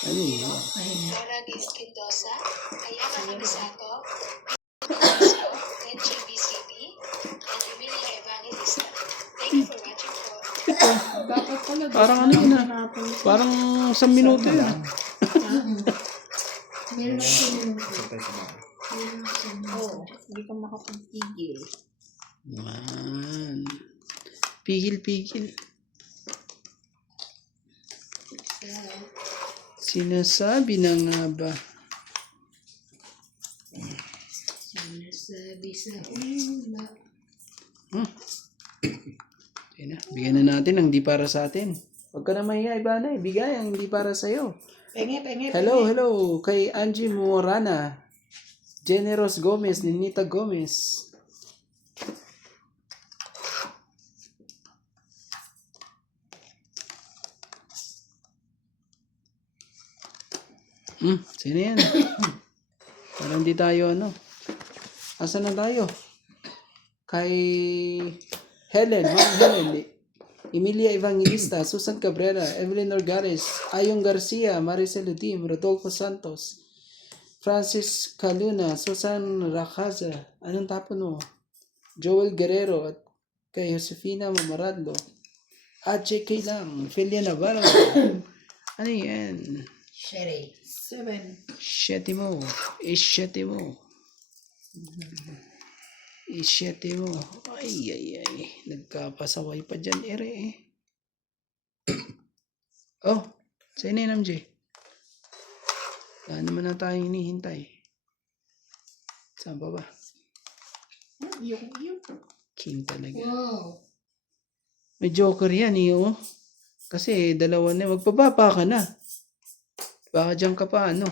Ano yun? Aragis Quindosa, Ayala Magsato, Francisco, NGBCB, and Emilia Evangelista. Thank you for watching po. Dapat pala. Parang ano yun ah. Parang 1 minuto yun ah. Meron ako yun. Oo, hindi ka makapagpigil. Man. Pigil. Sinasabi na nga ba? Sinasabi sa una. Ayun na, bigyan na natin ang di para sa atin. Huwag ka na mahiya, Ivana. Ibigay ang hindi para sa'yo. Penge. Hello. Kay Angie Morana. Generos Gomez, Ninita Gomez. Sino yan? Parang hindi tayo ano. Asan na tayo? Kay Helen, Ma'am Helen. Emilia Evangelista, Susan Cabrera, Evelyn Orgares, Ayong Garcia, Maricel Udim, Rodolfo Santos, Francis Caluna, Susan Racaza, anong tapon mo? Joel Guerrero, at kay Josefina Mamaradlo, at JK lang, Philia Navarro. Ano yan? Sherry. 7. Isyete mo. Ay. Nagkapasaway pa dyan, ere eh. Oh, sa'yo na yun, MJ. Wala naman na tayong hinihintay. Saan pa ba? Yung. King talaga. Wow. May joker yan eh, oh. Kasi dalawa na. Magpababa ka na. Baka dyan ka pa, ano.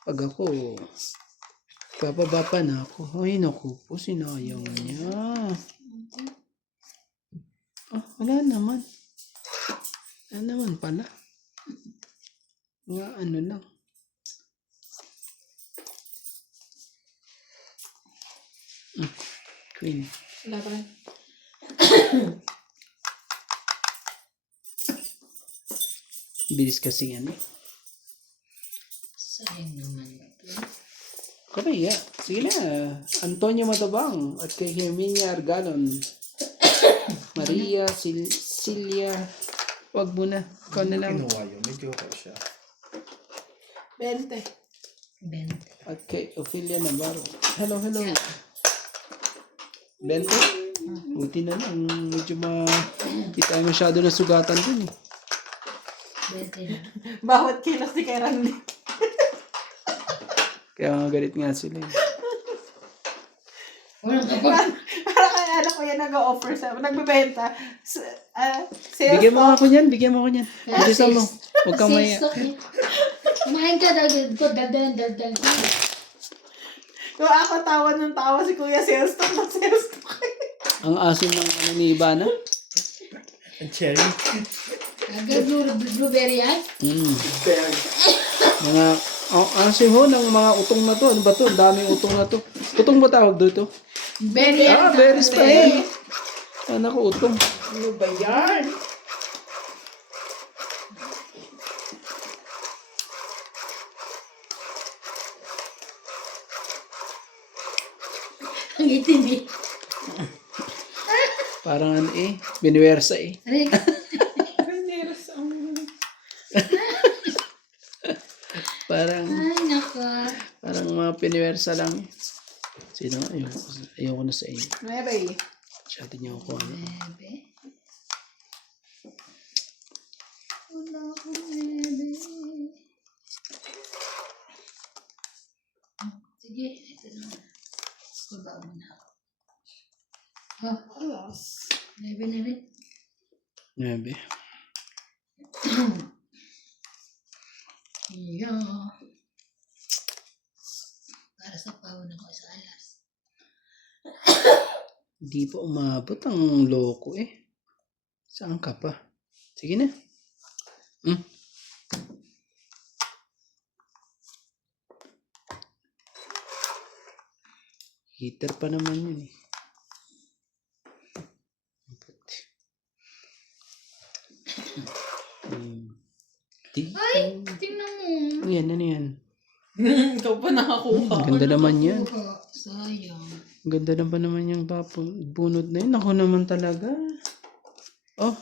Pag ako, bababa pa na ako. Ay, naku po, sinayang niya. Wala naman. Wala naman pala. Nga ano lang. Queen. Laban. Bilis kasi yan eh. Sayang naman ito. Kaya, sige na. Antonio Matabang at kay Herminia Argalon. Maria Cilia. Wag mo na. Ikaw na lang. Kinuha yun. Medyo ako siya. 20. At kay Ophelia Navarro. Hello. Bente? Buti na lang. Medyo di tayo masyado na sugatan dun eh. Bawat kilos ni kay Randy. Kaya nga galit nga sila eh. Walang kapag. Para kaya anak ko yan nag-offer sa nagbebenta. Sales Bigyan mo talk. ako niyan. Bilisan mo. Huwag kang maya. Kumain ka dagdag ko. Dagdag. Yung ako tawa ng tawa si Kuya sales talk. Ang asim ng ano ni Ivana. Ang cherry. Dagdag blueberry yan. Mga asim ho ng mga utong na to. Ano ba to? Daming utong na to. Utong ba tawag dito? Berry yan. Berries pa yan. Anak ko, utong. Ano ba yan? Ang itim eh. Parang ano eh. Biniwersa eh. Veneros ang... Parang Ay, nako. mga piniwersa lang eh. Sino? Ayoko na sa inyo. 9. Chatin niyo ako ano. Bebe. Wala akong bebe. Sige, ito na. Baba mo na. Alas. Bebe. Nabi. Yeah. Para sa pawon ako sa alas. Hindi pa umabot ang loko eh. Saan ka pa? Sige na. Heater pa naman yun eh. Ay, tingnan mo. Ano yan? Ano yan? Ikaw pa nakakuha. Ang ganda naman yan. Kuha. Sayang. Ang ganda naman yung bunot na yun. Ako naman talaga. Oh,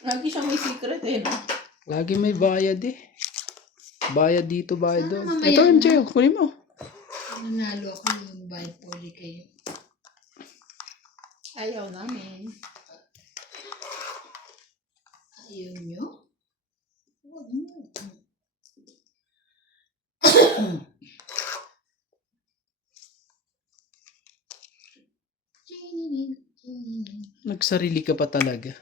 Lagi siyang may secret eh. No? lagi may bayad eh. Bayad dito, bayad doon. Mamaya Ito, na. MJ, kunin mo. Nanalo ako yung bayad poli kayo. Ayaw namin. Ayaw nyo? Huwag mo. Nagsarili ka pa talaga.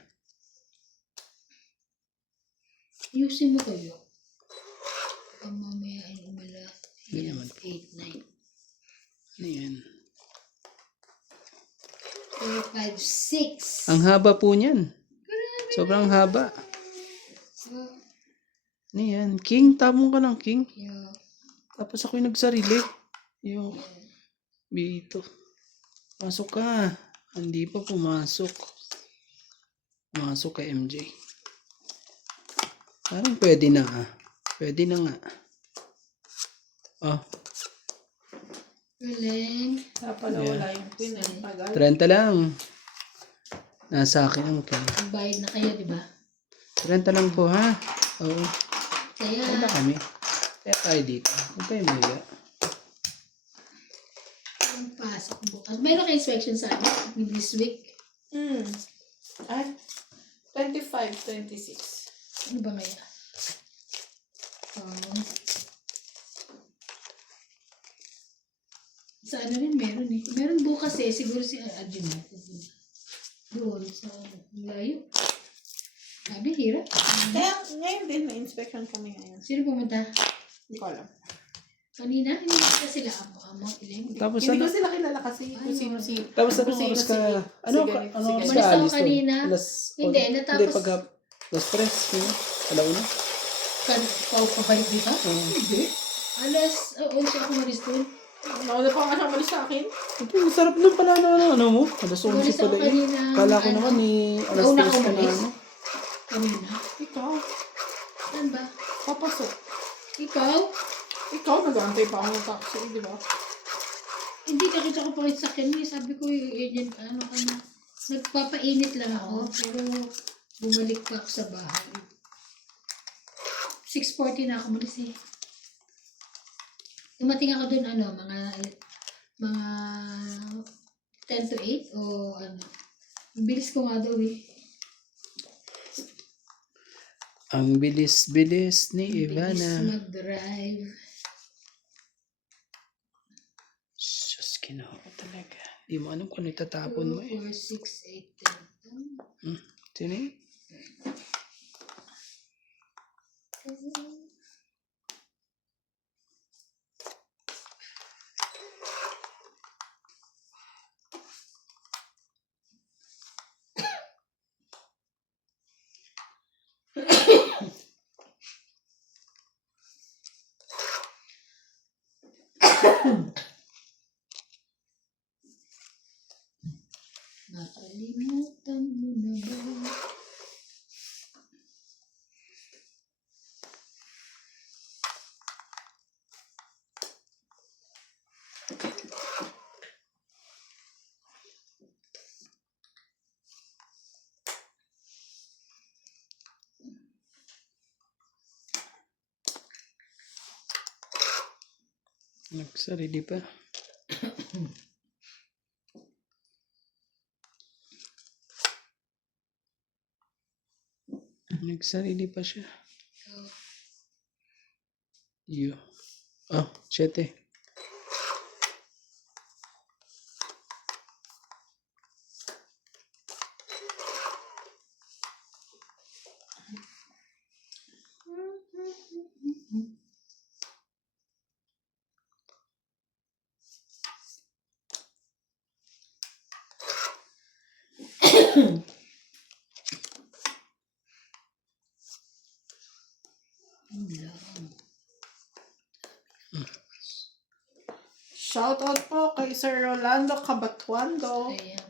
Ayusin mo kayo. Baka mamaya ay umala. Hindi naman. 8, 9. Ano yan? 4, 5, 6. Ang haba po niyan. Sobrang haba. So, Ano yan? King, tamong ka ng king. yeah. Tapos ako'y nagsarili. Yung dito. Pasok ka. Hindi pa pumasok. Pumasok ka, MJ. Parang pwede na ah. Pwede na nga. Oh, Galing. Pala wala yung queen. Ang tagal. 30 lang. Nasa akin ang king. Bayad na kayo, di ba? 30 lang po ha. Oo. Kaya, Wala kami. Kaya tayo dito. Huwag tayo mahiya. ang pasok bukas. Mayroon kayo inspection sa amin this week. Ay, 25, 26. Ano ba kaya? Sa ano rin meron eh. Meron bukas eh. Siguro si Adjun na. Doon sa layo. Sabi, hirap. Kaya ngayon din, may inspection kami ngayon. Sino pumunta? Hindi ko alam. Kanina, hindi na sila amo ilim. Tapos Hindi ano? ko sila kilala kasi kung sino-sino. Tapos ano Kung oras ka? sino-sino. Ano Sige, ka? Ano sige. oras ka Umalis ako alis doon? kanina. Hindi, natapos- Hindi, pag alas press. Alauna? Pabalik dito? Hindi. Alas, 11 ako malis doon. Nauna pa nga siya malis sa akin. Ito, sarap nun pala na ano mo. Alas 11 Umalis ako pala eh. kanina. Kala ko naman alas Nauna 3 ako ka na umalis. ano. Kanina. Ikaw, Saan ba? papasok. Ikaw? Ikaw, nag-aantay pa ako ng taxi, di ba? Hindi, nakita ko pa rin sa akin. Sabi ko, yun, ano ka na. Nagpapainit lang ako. Pero bumalik pa ako sa bahay. 6:40 na ako malis eh. Dumating ako dun, ano, mga 10 to 8 o ano. Ang bilis ko nga daw eh. Ang bilis-bilis ni Bilis Ivana. mag-drive. Diyos, ginawa ko talaga. Di mo alam kung itatapon mo 4, eh. 6, 8, 10. Sino yun? Nakalimutan mo na ba? Nagsarili pa. Nagsarili pa siya. Yo. Oh, 7. Shoutout po kay Sir Rolando Cabatuando. Ayan.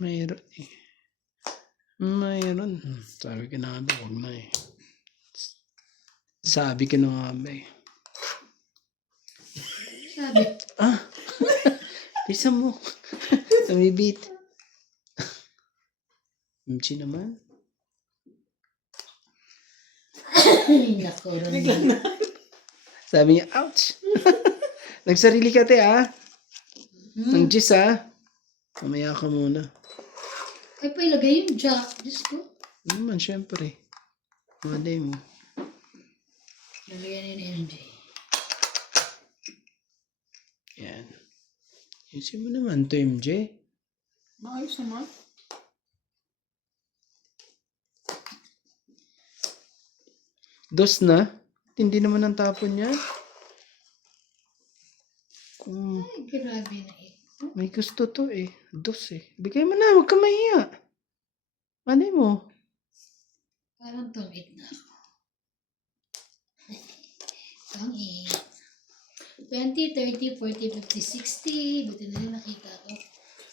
Mayroon eh. Mayroon. Sabi ko na nga ba, huwag na eh. Sabi ko na nga ba eh. Sabi. Ah! Bisa mo. Tumibit. Mchi naman. Ay, nako. Sabi niya, ouch! Nagsarili ka, te, ah. Ng Diyos, ah. Mamaya ka muna. Ay, pa ilagay yung jack. Diyos ko. Naman, syempre. Malay mo. Nalagyan ni MJ. Yan. Yusin mo naman to, MJ. Maayos naman. Dos na. Hindi naman ang tapon niya. Kung Ay, grabe na eh. may gusto to eh. Dos eh. Bigay mo na. Huwag ka mahiya. Malay mo. Parang tong-it na ako. Tong-it. 20, 30, 40, 50, 60. Buti na lang nakita ko.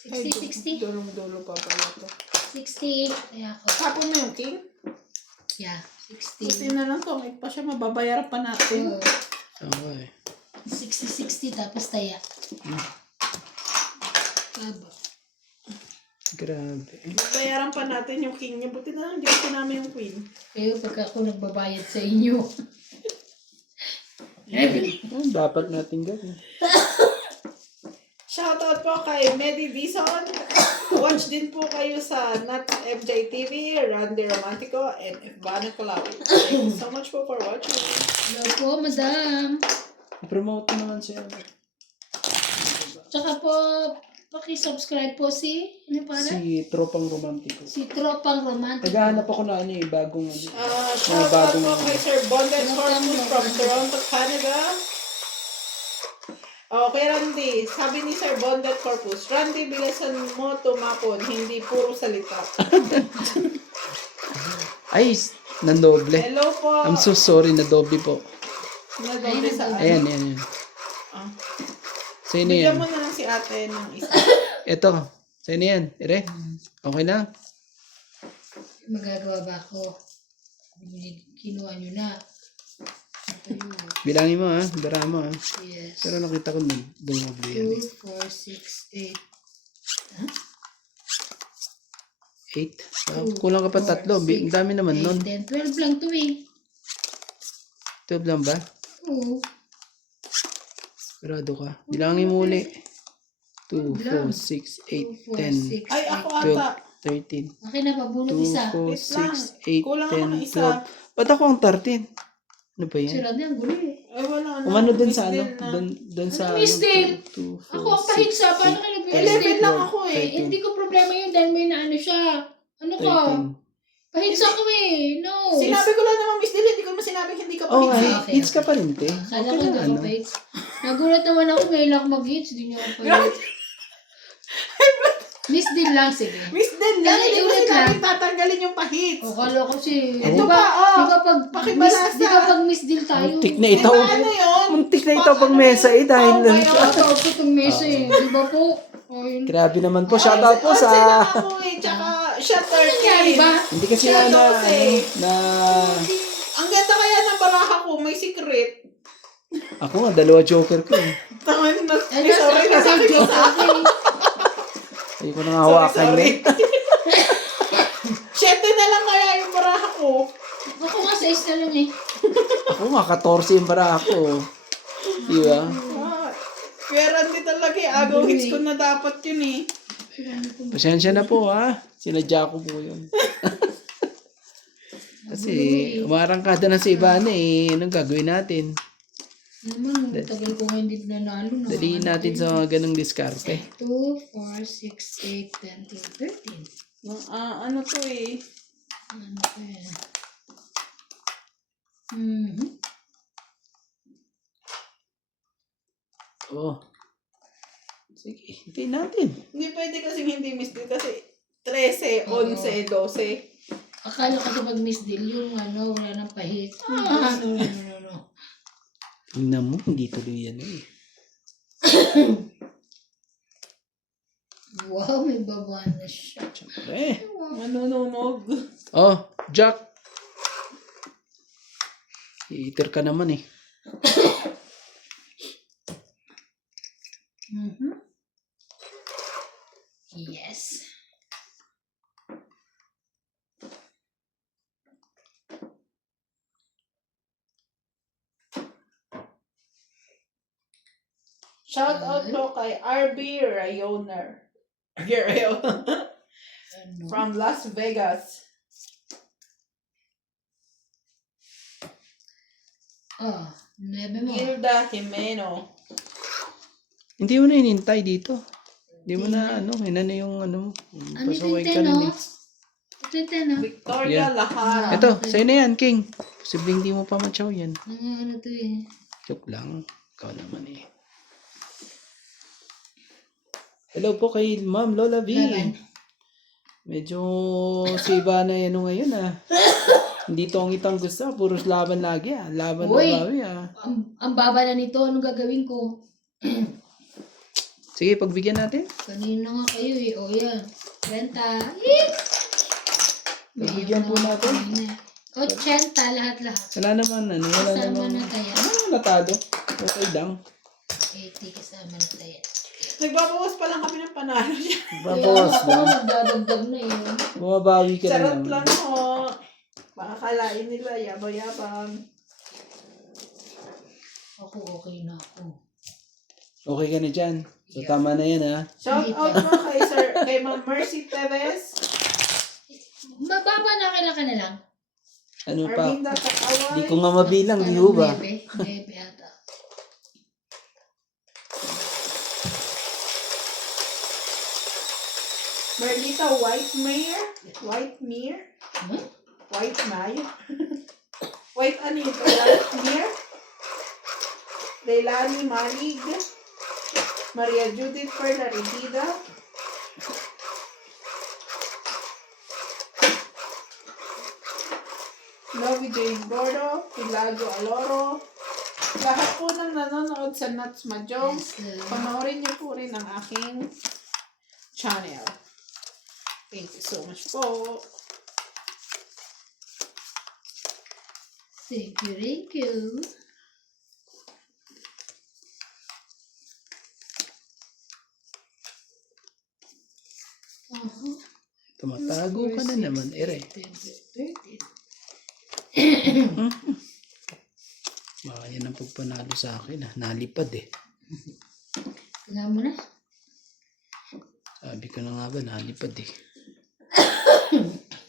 60, 60. Dulong-dulo pa pala ito. 60. Kaya ako. Tapon mo yung king? Yeah, Buti 60. na lang to. May pa siya. Mababayaran pa natin. Oh, Okay. 60, 60. Tapos taya. Kaba. Grabe. Bayaran pa natin yung king niya. Buti na lang. Hindi ko namin yung queen. Kayo pagka ako nagbabayad sa inyo. Oh, dapat natin gawin. Shoutout po kay Medi Dizon. Watch din po kayo sa Nat FJ TV, Randy Romantico, and Ivana Calawi. Thank you so much po for watching. Hello po, madam. Promote naman siya. Tsaka po, paki-subscribe po si, ano para? Si Tropang Romantiko. Si Tropang Romantic. Naghahanap ako na ano eh, bagong ano. Shoutout po kay Sir Bonded Corpus from Toronto, Canada. Okay, Randy. Sabi ni Sir Bonded Corpus, Randy, bilisan mo tumapon, hindi puro salita. Ay, nandoble. Hello po. I'm so sorry, nadoble po. Nadoble sa Ayan, ayan, ayan. Ah. Sino Bigyan yan? mo na lang si ate ng isa. Ito. Sino yan? Ire? Okay na? Magagawa ba ako? Kinuha nyo na. Ayun. Bilangin mo ha. Dara mo ha. Yes. Pero nakita ko dumoble yan 2, 4, 6, 8. 8. Kulang ka pa 3. Ang dami naman nun. 10, 12 lang to eh. 12 lang ba? Oo. Sarado ka. Bilangin mo uli. 2, 4, 6, 8, 10, Ay, ako 12, ata. 13. Akin na, pabunot 2, isa. 4, Wait lang. 6, 8, Kulang ako ng 10, isa. 12. Ba't ako ang 13? Ano ba yan? Sira na ang gulo eh. Ay, wala na. Umano dun Miss sa ano? Del na. Dun sa Ano, Miss Del? 2, 4, Ako ang pahitsa. Paano ka nag-miss 11 Del? lang ako eh. Hindi ko problema yun dahil may naano siya. Ano ka? 13. Pahitsa ko eh. No. Sinabi ko lang naman, Miss Del, hindi ko naman sinabing hindi ka pa Oh, ay, Okay, hits ka pa rin, te. Kala Okay ko na, hindi ano? ako pa-hits. Nagulat naman ako ngayon lang ako mag-hits. Hindi niyo ako pa-hits. Miss Del lang, sige. Miss Del lang, Ay, hindi ko ulit sinabing tatanggalin yung pahits. O, kala ko si... Ito Di ba- pa, oh. Di ba pag... Pakibalasa. Di ba pag Miss Del tayo? Muntik na Di ito. ba ano yun? Muntik na ito pag mesa eh, dahil Oh, nun. kayo. Tawag ko itong mesa eh. Di ba po? O, yun. Grabe naman po. Shoutout po 11 sa... lang ako eh, tsaka siya Ano nangyari 13. ba? Hindi kasi Siya na, 12. na... Ang ganda kaya ng baraha ko, may secret. Ako nga, 2 joker ko eh. Tangan na, Ay, sorry, nasa nasabi ko joke sa ako eh. Ayoko na nga hawakan sorry. eh. 7 na lang kaya yung baraha ko. Ako nga, 6 na lang eh. Ako nga, 14 yung para ako. Di ba? Ah, kaya hindi talaga eh. Agaw hits ko na dapat yun eh. Pasensya na po ha. Sinadya ko po yun. Kasi umarangkada na si Ivana eh. Anong gagawin natin? Naman, tagal ko nga hindi nanalo. No? Daliin natin sa mga ganong diskarte. 2, 4, 6, 8, 10, 12, 13. Ano to eh. Ano pa yan? Mhm. Oh. Sige, hintayin natin. Hindi pwede kasi hindi Miss Del kasi 13, 11, 12. Akala ko pag Miss Del yung ano, wala nang pahit. No. Tingnan mo, hindi tuloy yan eh. Wow, may baba na siya. Siyempre. Manununog. Oh, Jack. Eater ka naman eh. Mhm. Yes. Shout out po kay RB Rayoner. Ano? From Las Vegas. Oh, 9 mo. Gilda Jimeno. Hindi mo na inintay dito. Hindi mo na inano yung ano. Ano pasaway ito ka rin no? eh. Ito no? Victoria Yeah. Lahara. Ito, sa'yo na yan, King. Posibleng hindi mo pa matyaw yan. Ano to eh? Joke lang. Ikaw naman eh. Hello po kay Ma'am Lola V. Laban. Medyo si Ivana yan ngayon ah. Hindi to ang itang gusto. Puros laban lagi ah. Laban Uy. na bawi ah. Ang baba na nito. Anong gagawin ko? Sige, pagbigyan natin. Kanina nga kayo eh. O yan. Renta. Eh! Pagbigyan po natin. 80 lahat-lahat. Wala naman wala Kasama naman. na tayo. Natado. Okay lang. 80 kasama na tayo. Nagbabawas pa lang kami ng panalo niya. Babawas Kaya lang. ako magdadagdag na yun. Bumabawi ka rin Charot naman. lang ho. Baka kalain nila yabang-yabang. Ako okay na ako. Okay ka na dyan. So tama na yan ah. Shout out po kay Ma'am Mercy Teves. Mababa na kailan ka na lang? Ano pa? Arminda Kakaway. Di ko nga mabilang, di ho ba? 9 ata. Merlita Whitemire. Whitemire. Hmm? Whitemire. White ano yun? Whitemire. Leilani Malig. Maria Judith Fernaridida. Novi J. Gordo. Pilago Aloro. Lahat po ng nanonood sa Nuts Majong. Panoorin niyo po rin ang aking channel. Thank you so much po. Thank you, thank you. Uh-huh. Tumatago ka na naman, ere. 13. Baka yan ang pagpanalo sa akin ah. Nalipad eh. Alam mo na? Sabi ko na nga ba, nalipad eh.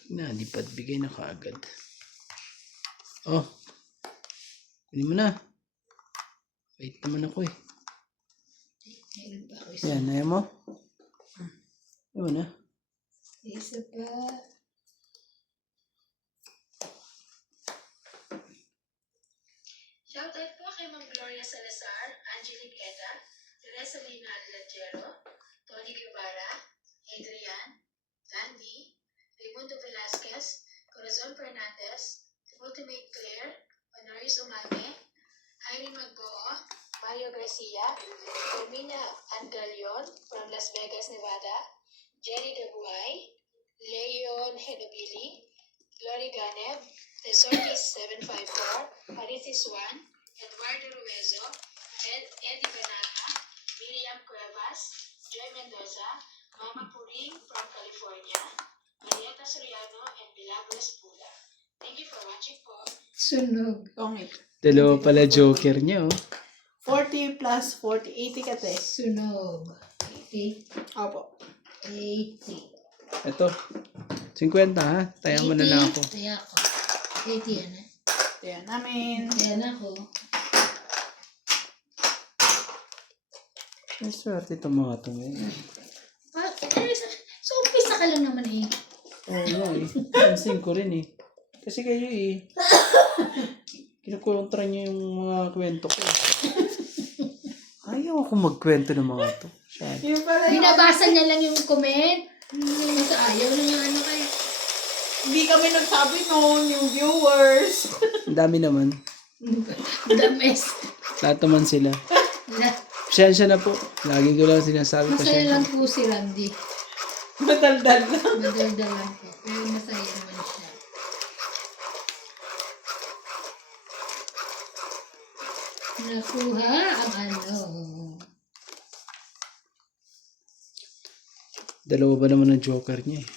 Nalipad, bigay na kaagad. Oh. Kunin mo na. Wait naman ako eh. Meron pa ako isa. Yan, ayaw mo? Ayaw mo na. Isa pa. Shoutout po kay Ma'am Gloria Salazar, Angelique Eda, Teresa Lina Lajero, Tony Guevara, Adrian, Landy, Raimundo Velasquez, Corazon Fernandez, Ultimate Claire, Honoris Umane, Irene Magboo, Mario Garcia, Carmina Antalion from Las Vegas, Nevada, Jerry Gabuay, Leon Henobili, Glory Ganeb, Tesortis 754, Maritis 1, Eduardo Ruezo, Eddie Banana, Miriam Cuevas, Joy Mendoza, Mama Puring from California, Marieta Soriano, and Milagros Pula. Thank you for watching po. Sunog. Tongit. Dalawa pala joker niya oh. 40 plus 40. 80 ka te. Sunog. 80. Opo. 80. Ito. 50 ha. Taya mo na lang ako. Taya ako. 80 yan eh. Ayan namin. Taya na ako. Ay, swerte itong mga ito eh. So, umpisa ka lang naman eh. Oo nga eh. Pansin ko rin eh. Kasi kayo eh. Kinukontra niyo yung mga kwento ko. Ayaw ako magkwento ng mga to. Shad. Yung pala yung... Binabasa niya lang yung comment. Yung sa ayaw na yung ano kaya. Hindi kami nagsabi noon, yung viewers. Ang dami naman. The mess. Lahat naman sila. Pasensya na po. Lagi ko lang sinasabi Masaya pasensya. lang po si Randy. Madaldal lang. Madaldal lang po. Pero masaya naman siya. Nakuha ang ano. Dalawa ba naman ang joker niya eh.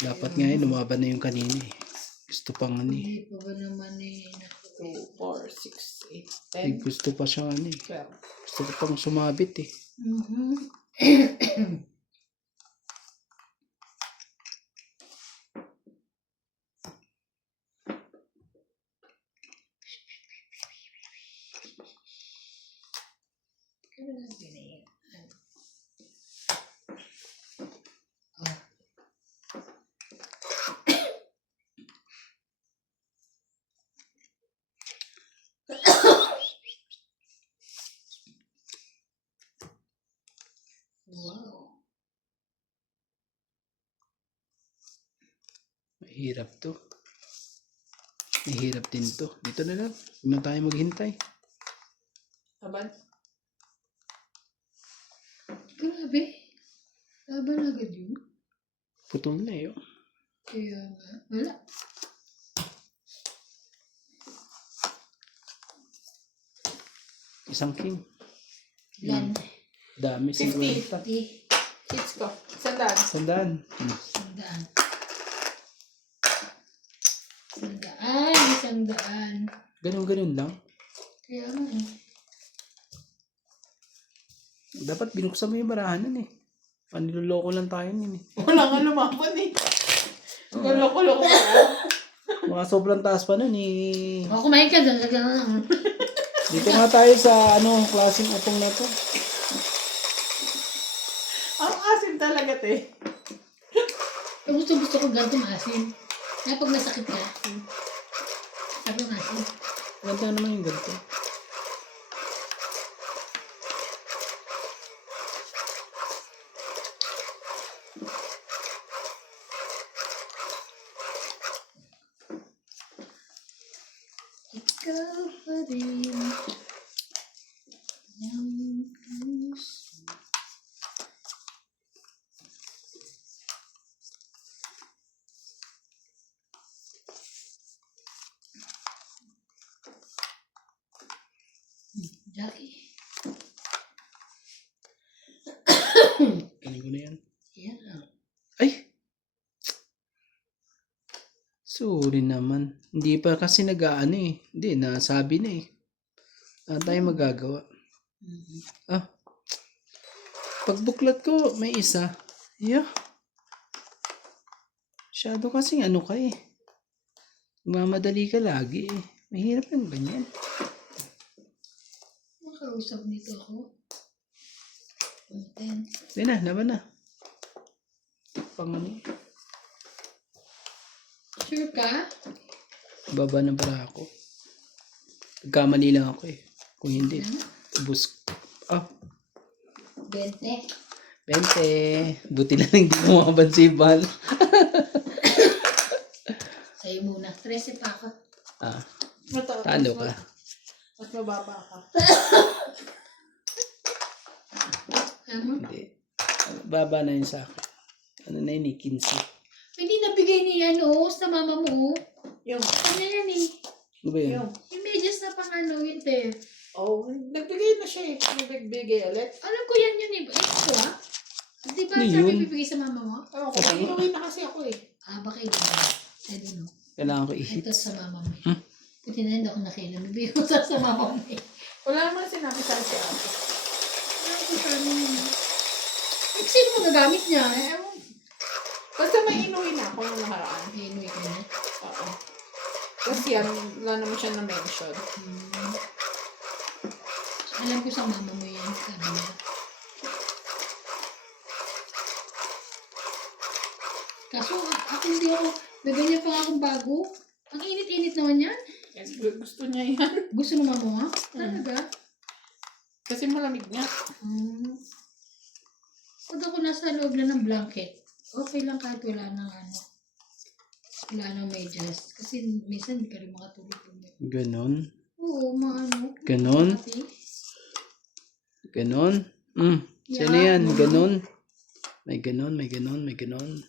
Dapat nga eh, lumaban na yung kanina eh. Gusto pang ano eh. Hindi pa ba naman eh. 2, 4, 6, 8, Eh, 10, gusto pa siya ano eh. 12. Gusto ko pang sumabit eh. Mhm. Wow. Mahirap to. Mahirap din to. Dito na lang. Huwag na tayo maghintay. Aban? Grabe. Laban agad yun. Putol na eh. Oh. Kaya nga. Wala. Isang king. Ilan? Dami. 50. 50. Hits ko. Sandaan. Sandaan. Sandaan. Sandaan. Sandaan. Ganun lang. Kaya nga eh. Dapat binuksan mo yung barahan nun eh. Paniloloko lang tayo nun eh. Wala nga lumaban eh. Loko-loko ka. Mga sobrang taas pa nun eh. O, kumain ka doon. Lagyan mo lang. Dito nga tayo sa klaseng utong na to. Ang asim talaga, te. Gusto ko ganito maasin. Kaya pag masakit ka, sabi maasin. Ganda naman yung ganito. Ikaw pa rin. Ang puso. Jackie. Galing ko na yan. Yan lang. Ay! Sorry naman. Hindi pa kasi nag-aano eh. Hindi, nasabi na eh. Ano tayo magagawa? Ah. Pagbuklat ko, may isa. Yeah. Masyado kasing ano ka eh. Mamadali ka lagi eh. Mahirap yung ganyan. Makausap nito ako. Content. Hindi na, laban na. Pang ano. Sure ka? Baba na para ako. Nagkamali lang ako eh. Kung hindi, ubus. Ah, 20. 20. Buti na lang hindi kumaban si Val. Sa'yo muna. 13 pa ako. Ah, Mataas. talo ka. Mas mababa ka. Ano? Hindi. Baba na yun sa akin. Ano na yun eh, 15. Hindi nabigay ni ano sa mama mo. Yung, Ano yan eh? Ano ba yun? yung. Yung medyas na pang ano, winter. Oh, nagbigay na siya eh. Nagbigay ulit. Alam ko yan yun eh. Extra. Di ba Ano sabi yun? bibigay sa mama mo? Ewan ko, inuwi na kasi ako eh. Ah, baka iba. I don't know. Kailangan ko i-hit. Ito sa mama mo eh. Buti na hindi ako nakilam. Bibigay ko sa mama mo eh. Wala naman sinabi sa akin si ate. Alam ko sa ano yun. Eh, sino mo nagamit niya? Eh, ewan. Basta may inuwi na ako nung nakaraan. Inuwi ko na. Oo. Kasi yan, wala naman siya na-mention. Alam ko sa mama mo yan. Sabi niya. Kaso ako hindi ako, may ganyan pa nga akong bago. Ang init-init naman yan. Yes, gusto niya yan. Gusto ng mama mo? Talaga? Kasi malamig nga. Pag ako nasa loob na ng blanket, okay lang kahit wala nang ano. Wala nang medyas. Kasi minsan hindi ka rin makatulog. Ganon. Oo, maano. Ganon? Pati. Ganon. Sino yan? Ganon. May ganon, may ganon, may ganon.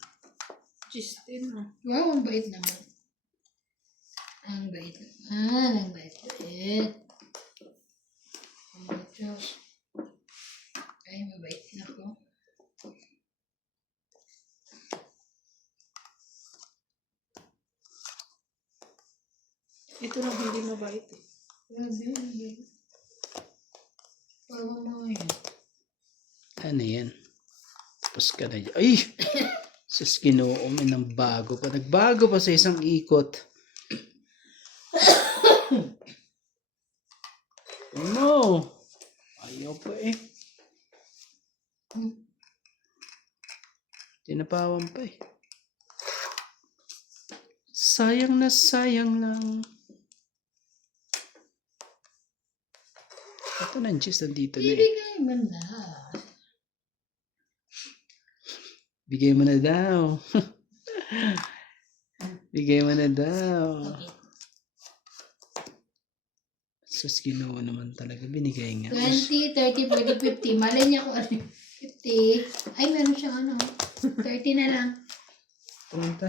Justin, oh. Wow, ang bait naman. Ang bait naman. Ang bait. Oh, Diyos. Ay, mabait din ako. Ito lang hindi mabait eh. Grabe. Bawa mo yun. Ano yan? Tapos ka na dyan. Ay! Sus, Ginoo, may nang bago pa. Nagbago pa sa isang ikot. No! Ayaw pa eh. Tinapawan pa eh. Sayang na sayang lang. Ito na, Jess, nandito na eh. Bibigay mo na. Bigay mo na daw. Bigay mo na daw. Sus, Ginoo naman talaga. Binigay nga. 20, 30, 40, 50. Malay niya kung ano yung 50. Ay, meron siyang ano. 30 na lang. 30.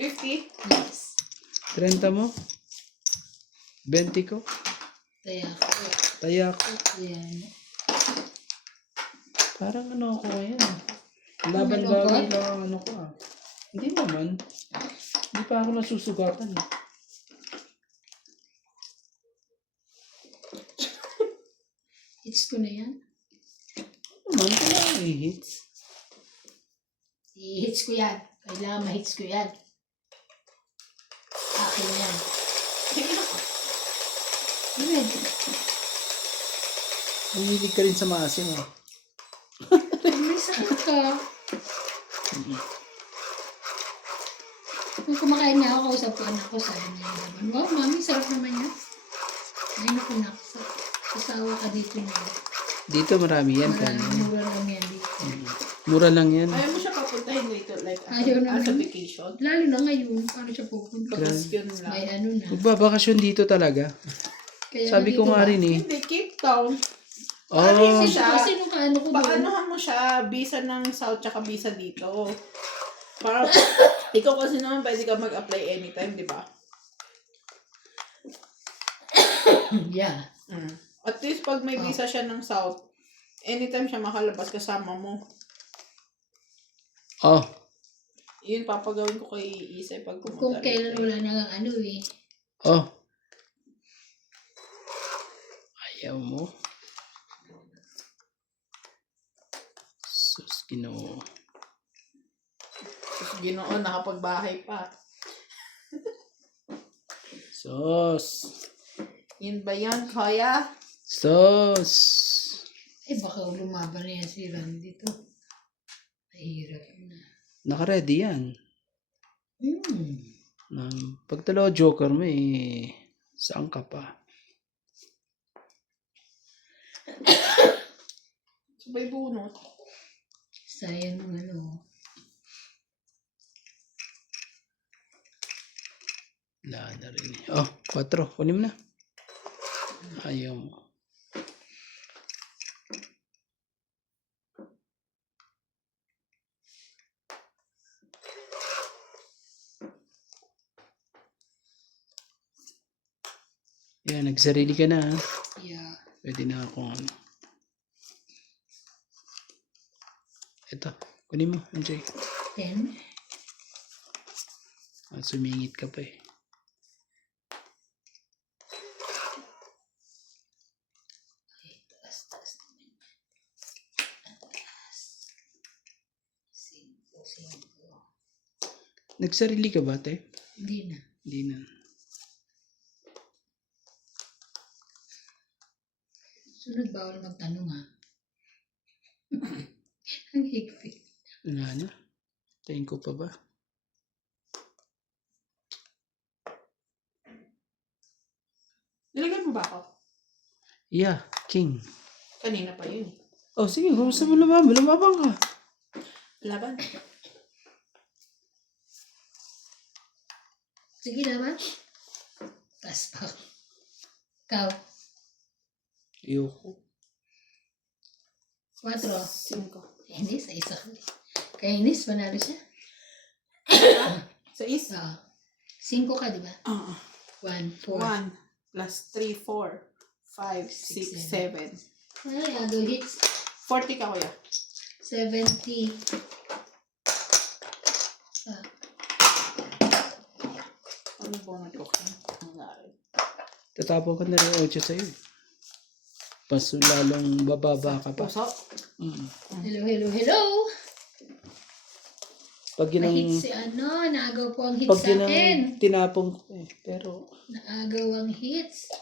50? Yes. 30 mo? 20 ko? Kaya ako. Taya ko. Ayan. Parang ano ako ngayon. Laban-laban lang ang ano ko ah. Hindi naman. Hindi pa ako nasusugatan eh. Hits ko na yan. Naman, kailangan i-hits. I-hits ko yan. Kailangan ma-hits ko yan. Akin yan. Good. Mahilig ka rin sa maasim ah. May sakit ka. Kung kumakain nga ako, kausap ko anak ko, sabi niya naman, wow, mami, sarap naman yan. Ay, naku, kasawa ka dito niya. Dito marami yan. Mura lang yan dito. Mura lang yan. Ayaw mo siya papuntahin dito like Ayaw as a naman. vacation. Lalo na ngayon, paano siya pupunta? Bakasyon May lang. ano na. Magbabakasyon dito talaga. Kaya Sabi ko nga rin eh. Hindi, Cape Town. Oh, Kasi siya. kasi nung kaano ko doon. Paanohan mo siya, visa ng South tsaka visa dito. Para, ikaw kasi naman pwede ka mag-apply anytime, di ba? Yeah. At least pag may visa siya ng South, anytime siya makalabas kasama mo. oh. Yun, papagawin ko kay Isay pag Kung pumunta kailan rito. wala na ano eh. Oh. Ayaw mo. Sus, Ginoo. Tapos Ginoo, nakapagbahay pa. Sus. Yun ba yun, Kuya? Sus. Eh baka lumaban na yan si Randy dito. Mahirap na. Naka-ready yan. Pag dalawa joker mo eh, saan ka pa? Sabay bunot. Sayang ng ano. Wala na rin eh. Oh, 4. Kunin mo na. Ayaw mo. Yan, nagsarili ka na. Ha? Yeah. Pwede na akong ano. Ito, kunin mo, MJ. 10. Sumingit ka pa eh. Taas naman. Taas. 5. Nagsarili ka ba, te? Hindi na. Hindi na. Sunod bawal magtanong ha. Ang higpit. Wala na. Tingin ko pa ba? Nilagay mo ba ako? Yeah, king. Kanina pa yun. Oh, sige. Kung gusto mo lumabang, lumabang ka. Laban. Sige naman. Taas pa. Ikaw. Ayoko. 4. 5. Kainis, ay isa. Kainis, panalo siya. 6. 5 ka, di ba? 1, 4. 1 plus 3, 4, 5, 6, 7. Ay, agaw hits. 40 ka, kuya. 70. Ano ba natukin? Tatapon ka na rin 8 sa'yo. Mas lalong bababa ka pa. Puso. Mm. Hello, hello, hello. Pag yun ang, Na-hit si ano, naagaw po ang hits pag sa yun akin. ang tinapong ko eh. Pero, Naagaw ang hits.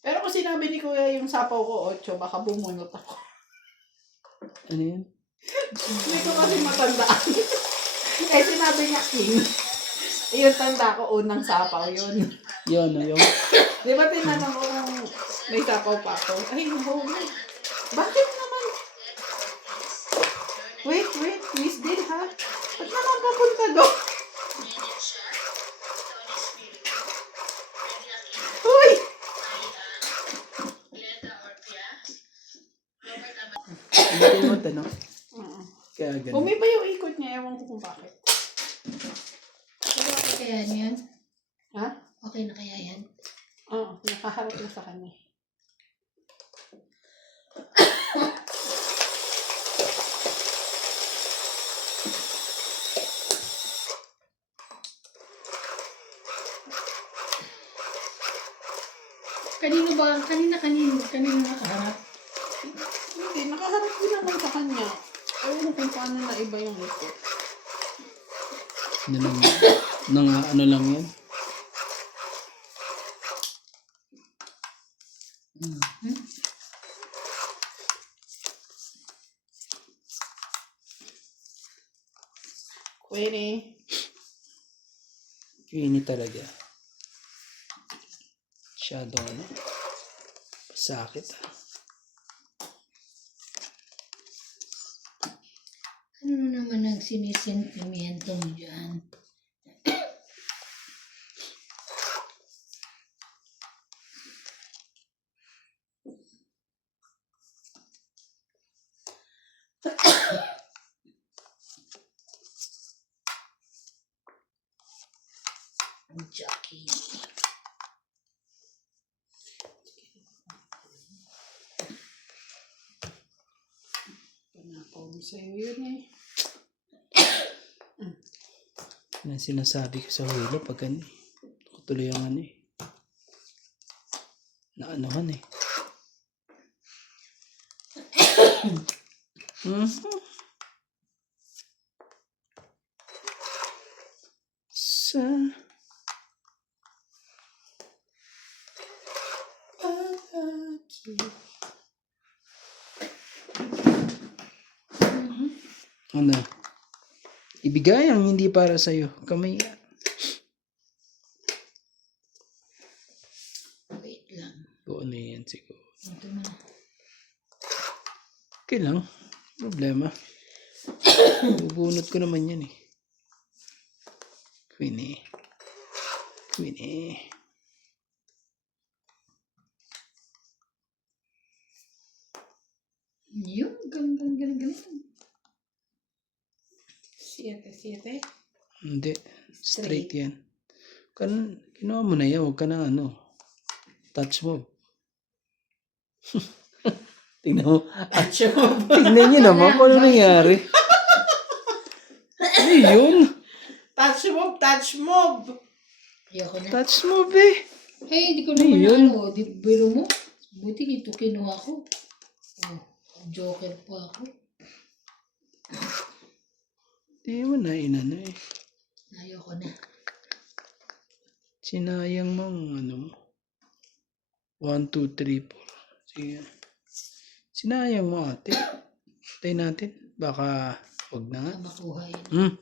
Pero kung sinabi ni kuya yung sapaw ko 8, baka bumunot ako. ano yun? Hindi ko kasi matandaan. Eh, sinabi niya king. Yung tanda ko, unang sapaw yun. Yun, yung Di ba tinanong ko kung may sapaw pa ako? Ay, no. Bakit naman? Wait, Miss Din ha? Ba't naman papunta doon? Uy! ulitin mo tanong. Kaya ganun. Umiba yung ikot niya, ewan ko kung bakit. Pero okay kaya yan? Ha? Okay na kaya yan? Oo, nakaharap na sa kanya. Kanino ba? Kanino nakaharap? Hindi, nakaharap din naman sa kanya. Ewan ko kung paano na iba yung ikot. Ano lang yun? Nang ano lang yan? Pwede. Queenie talaga. Shadow, ano? Sakit ah. Ano naman ang sinisentimiento mo dyan? Jockey. Panapaw mo sa'yo yun eh. Yan ang sinasabi ko sa hilo pag ano eh. Tuloy ang ano eh. Naanohan eh. Sa ano? Ibigay ang hindi para sa'yo. Kamay. Wait lang. O ano yan siguro. Ito na. Okay lang. Problema. Bubunot ko naman yan eh. Queenie. Yun, galing. 7. Hindi. Straight yan. Ginawa mo na yan. Huwag ka na ano. Touch mo. Tingnan mo. Tingnan niyo naman kung ano nangyari. Ano yun? Touch mob! Ayoko na. Touch mo, be. Ay, hindi ko Ano naman yun? ano. Biro mo. Buti ito kinuha ko. Oh, joker pa ako. Di mo na inano eh. Ayoko na. Sinayang mo ang ano mo. 1, 2, 3, 4. Sige. Sinayang mo ate. Tayo natin. Baka wag na nga. Makuha yun.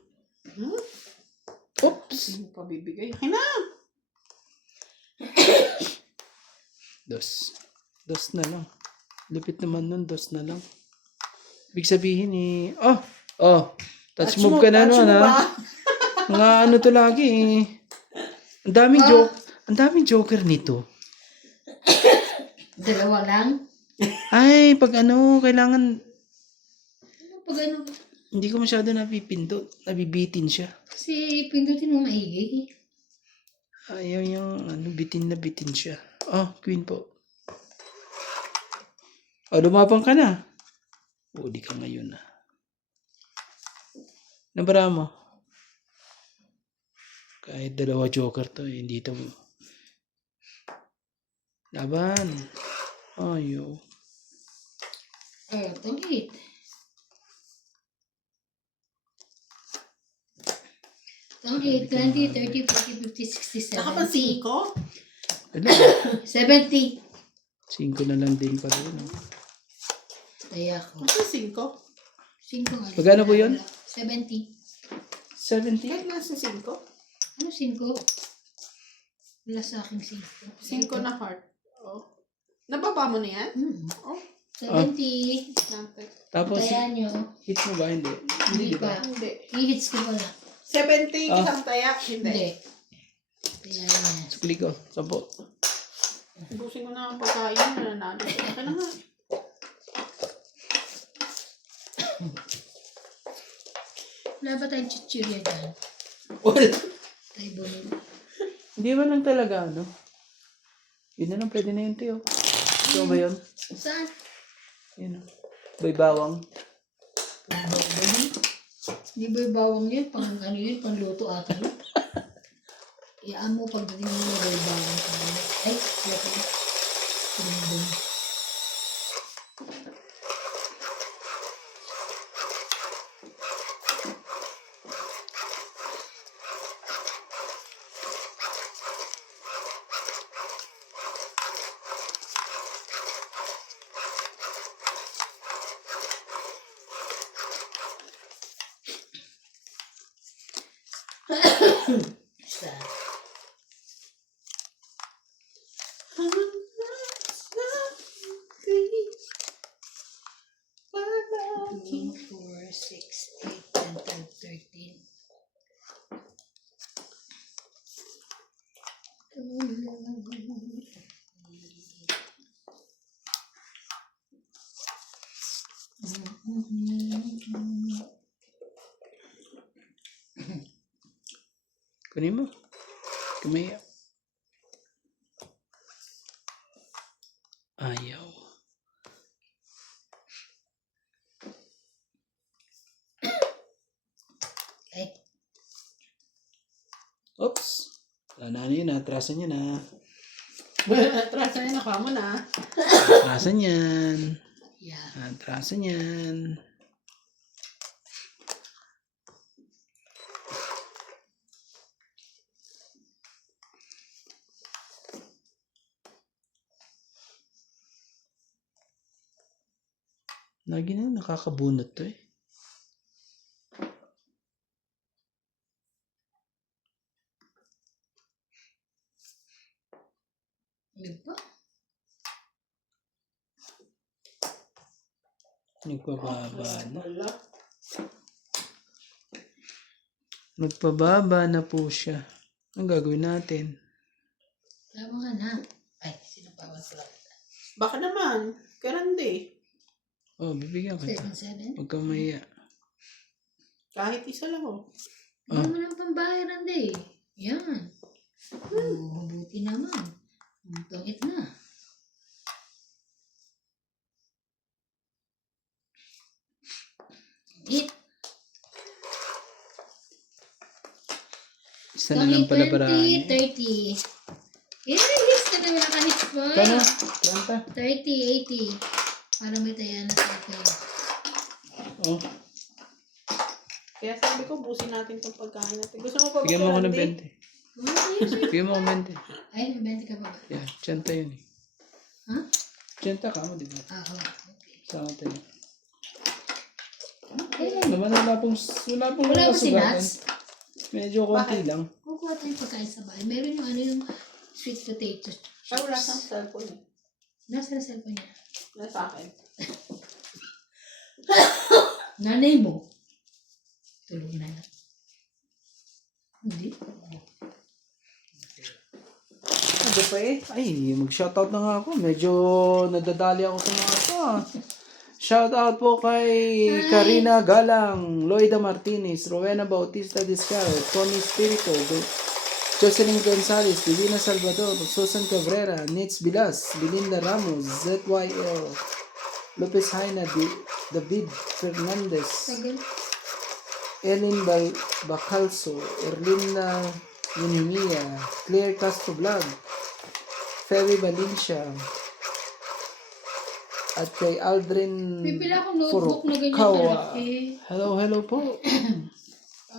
Oops. Sino pa bibigay? Ay na! Dos. Dos na lang. Lupit naman nun. Dos na lang. Ibig sabihin eh. Oh. Touch move ka na touch naman mo ha. ba? Mga ano to lagi eh. Ang daming joker nito. Dalawa lang? Ay, pag ano, kailangan, Ano pag ano? hindi ko masyado napipindot. Nabibitin siya. Kasi pindutin mo maigi. Ayaw yung, ano, bitin na bitin siya. Oh, queen po. Oh, lumabang ka na. Oh, di ka ngayon na. Nabara mo. Kahit dalawa joker to, hindi to. Laban. Ayaw. Oh, tungkit. Tungkit, 20, 30, 40, 50, 60, Naka pa 70. 5? Ano? 70. 5 na lang din pala yun. Oh. Kaya ko. Naka 5? 5 nga. Magkano po yun? 70. 70? Kahit nasa 5? Ano 5? Wala sa akin 5. 5 na heart. Oh. Nababa mo na yan? Oh. 70. Nante. Tapos, Taya nyo. hits mo ba? Hindi. Hindi di ba? pa. Hindi. I-hits ko pala. 70 Ah. isang taya? Hindi. Hindi. Taya niya. Sukli ko. 10. Ubusin ko na ang pagkain na nanalo. Aka na nga. Wala ba tayong chichirya dyan? Tayo bunod. Hindi ba lang talaga, ano? Yun na lang, pwede na yun, Teo. Ito ba yun? Saan? Yun, oh. Bay bawang. Di ba yung bawang yun? Pang ano yun? Pang luto ata yun. Iyaan mo pagdating mo na yung bawang sa ano. Ay, okay. Tumindong. Isa. Two, 4, 6, 8, 10, 12, 13. Kunin mo. Kumaya. Ayaw. Ay, Oops. Wala na yun, atrasan niya na. Trasa na naka mo na. Atrasan yan. yeah. Atrasan yan. Lagi na nakakabunot to eh. Ano ba? Nagpababa na. Wala. Nagpababa na po siya. Ang gagawin natin? Tama ka na. Ay, sinapawan ko lang. Baka naman. Karande. Oh, bibigyan kita. 7, 7. Huwag kang mahiya. Kahit isa lang oh. Hindi mo lang pambayaran din. Yan. Oh, mabuti naman. Tungit na. Tungit. Isa na lang pala 20, paraan. 30. Hits ka na wala ka hits pa. Kano? 30? 30, 80. Para may taya na sa akin. Oh, Kaya sabi ko, busin natin itong pagkain natin. Gusto mo pa ba bigyan mo ako ng karande? 20. Ano yun? Bigyan mo ako ng 20. Ay, may 20 ka ba? Yeah, 80 yun eh. Ha? 80 ka mo, di ba? Ah, oh, okay. Sama tayo. Okay. Naman wala pong Wala ba si kasugatan. Nats? Medyo konti Bakit? lang. Kukuha tayong pagkain sa bahay. Meron yung ano yung sweet potato chips. Ay, wala kang cellphone eh. Nasa na cellphone niya. Nasa akin. Nanay mo. Tulog na yan. Hindi. maaga pa eh. Ay, mag-shoutout na nga ako. Medyo nadadali ako sa mga ito ah. Shoutout po kay Karina Galang, Loida Martinez, Rowena Bautista Discaro, Tony Spirito, Jocelyn Gonzalez, Divina Salvador, Susan Cabrera, Nitz Bilas, Belinda Ramos, ZYL, Lopez Haina, David Fernandez, Tagal. Elin Bacalso, Erlinda Munimia, Claire Castro Vlog, Ferry Valencia, at kay Aldrin Pipila akong notebook na ganyan Furukawa. kalaki. Hello po.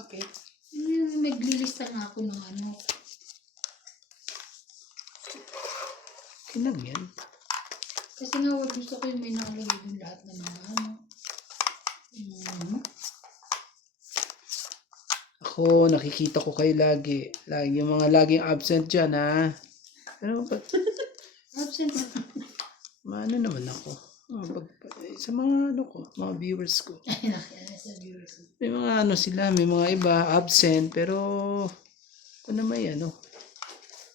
Okay. Maglilista nga ako ng ano. Kinang yan. Kasi nga, gusto ko yung may nakalagay yung lahat ng mga ano. Ako, nakikita ko kayo lagi. Lagi yung mga laging absent dyan, ha? Pero, Absent. ano naman ako? Sa mga ano ko, mga viewers ko. Ay, nakiala sa viewers. May mga ano sila, may mga iba absent, pero ako na may ano.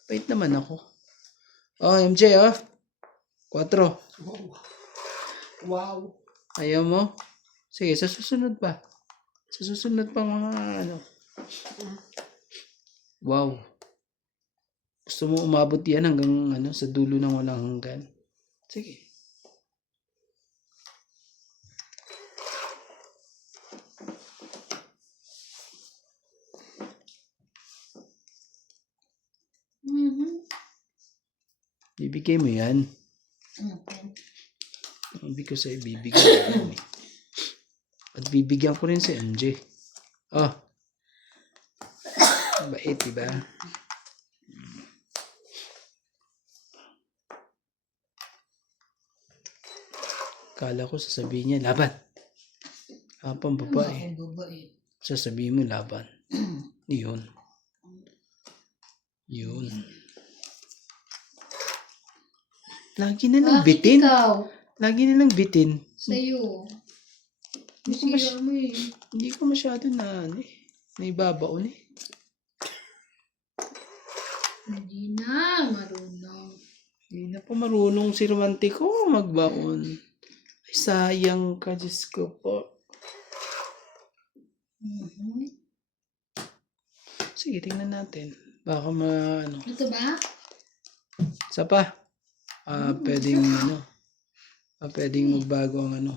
Wait naman ako. Oh, MJ, oh. 4. Wow. Ayaw mo? Sige, sa susunod pa. Sa susunod pa mga ano. Wow. Gusto mo umabot yan hanggang ano, sa dulo ng walang hanggan? Sige. Bibigay mo yan. Okay. Hindi ko sa'yo bibigyan yan eh. At bibigyan ko rin si MJ. Oh. Bait, diba? Kala ko sasabihin niya, laban. Kapang babae. Ang babae. Sasabihin mo, laban. Yun. Yun. Lagi na lang Bakit bitin. ikaw? Lagi na lang bitin. Sa'yo. Hindi ko, Masira mo eh. hindi ko masyado na, ano eh. Naibabaon eh. Hindi na marunong. Hindi na pa marunong si Romantiko magbaon. Ay, sayang ka, Diyos ko po. Sige, tingnan natin. Baka ano. Ito ba? Isa pa. Pwedeng ano. Pwedeng magbago ang ano.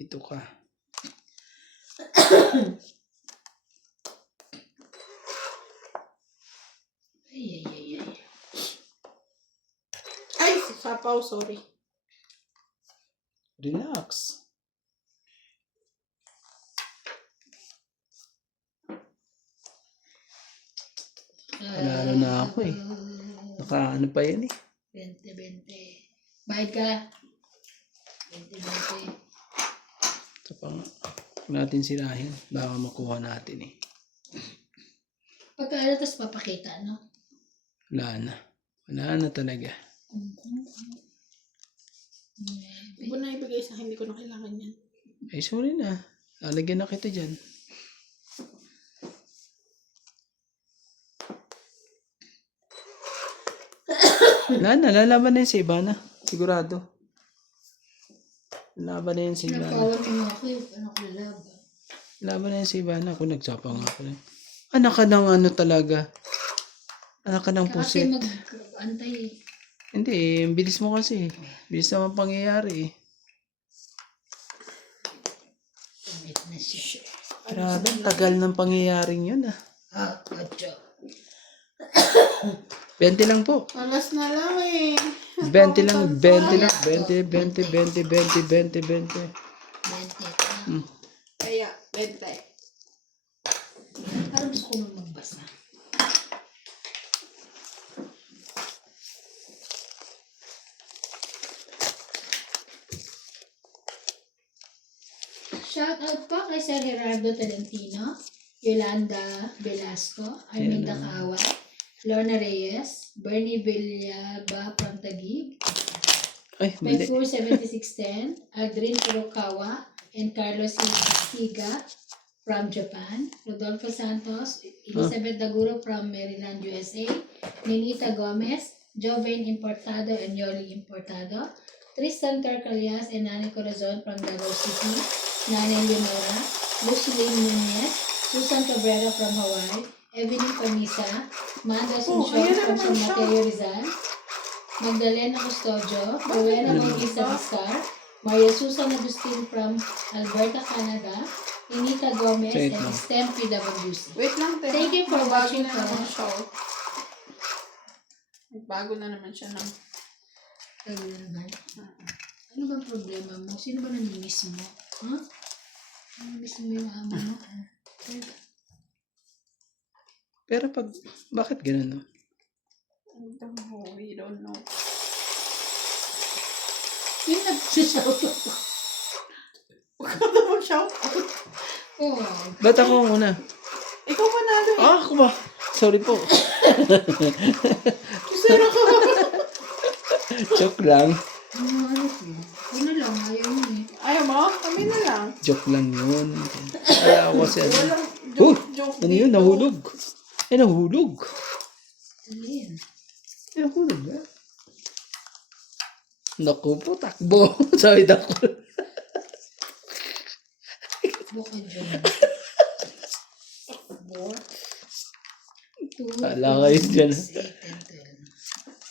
Ito ka. Ay. Ay, si Sapaw, sorry. Relax. Panalo na ako eh. Ano pa yan eh. 20. Bayad ka. 20. Ito pa nga. Huwag natin sirahin. Baka makuha natin eh. Pagka ano, tapos papakita, no? Wala na. Wala na talaga. Hindi ko na ibigay sa akin, hindi ko na kailangan yan. Ay, sorry na. Lalagyan na kita dyan. Wala na. Lalaban na yun sa iba na. Sigurado. Lalaban na yun sa iba na. Nagpawal mo ako yung anak ko laban. Laban na yun sa iba na. Ako nagsapa nga ako rin. Anak ka ng ano talaga. Anak ka ng Kasi pusit. mag-antay eh. Hindi eh. Ang bilis mo kasi. Bilis naman pangyayari eh. Tumit na siya. Grabe, ang tagal ng pangyayaring yun ah. Kacho. 20 lang po. Alas na lang eh. 20 lang. 20 lang. 20. 20 ka. Kaya, 20. Parang gusto ko magbasa. Shout out po kay Sir Gerardo Tolentino, Yolanda Velasco, Arminda Kawa, Lorna Reyes, Bernie Villaba from Taguig, Ay, mali. 7610, Adrin Furukawa, and Carlos Higa from Japan, Rodolfo Santos, Elizabeth Daguro from Maryland, USA, Ninita Gomez, Joven Importado and Yoli Importado, Tristan Tercalias and Nani Corazon from Davao City, Nani Leonora, Lucilene Nunez, Susan Cabrera from Hawaii, Evelyn Panisa, Manda Asuncion ayan na from naman San siya. Mateo Rizal, Magdalena Custodio, Rowena Bautista Vizcar, Maria Susan Agustin from Alberta, Canada, Inita Gomez, Wait and lang. STEM PWC. Wait lang, te. Thank you for Bago watching, na naman friends. siya. Oh. Bago na naman siya ng... Sabi na naman. Ano ba problema mo? Sino ba namimiss mo? Ha? Namimiss mo yung amo mo? Pero bakit ganun, no? We don't know. Yung nag-shout out. Huwag ka na mag-shout out. Oh. Ba't ako ang una? Ikaw panalo eh. Ako ba? Sorry po. Zero ka. Joke lang. Ano ko? Ano lang, ayaw mo eh. Ayaw mo? Kami na lang. Joke lang yun. Kaya ako kasi ano. Walang Huh! joke Ano yun? dito. Nahulog. Nahulog. Alin? Nahulog ba? Naku po, takbo. Sabi takbo. Buka dyan. Kala kayo dyan. 8 and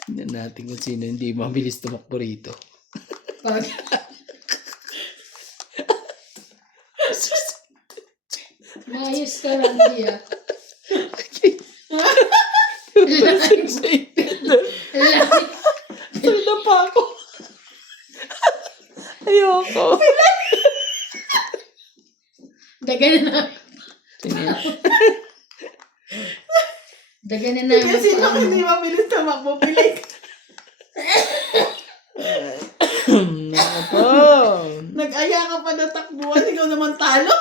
10. Tignan natin kung sino hindi mabilis tumakbo rito. Pag... Maayos ka lang, Dia. Wala pa ako. Ayoko. Dagan na. Tingnan. Dagan na namin Kasi sa naman hindi ano. mabilis tumakbo. Pilik. Naku. Nag-aya ka pa na takbuhan. Ikaw naman talo.